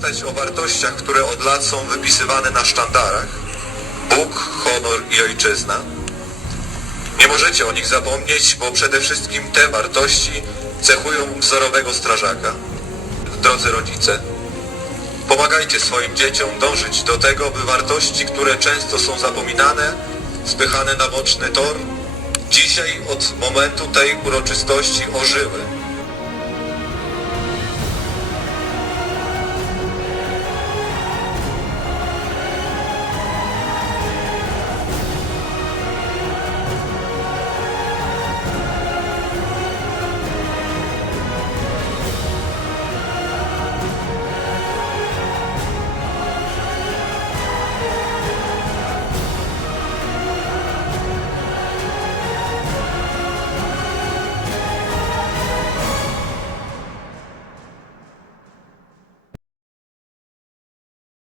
pamiętać o wartościach, które od lat są wypisywane na sztandarach. Bóg, honor i ojczyzna. Nie możecie o nich zapomnieć, bo przede wszystkim te wartości cechują wzorowego strażaka. Drodzy rodzice, pomagajcie swoim dzieciom dążyć do tego, by wartości, które często są zapominane, spychane na boczny tor, dzisiaj od momentu tej uroczystości ożyły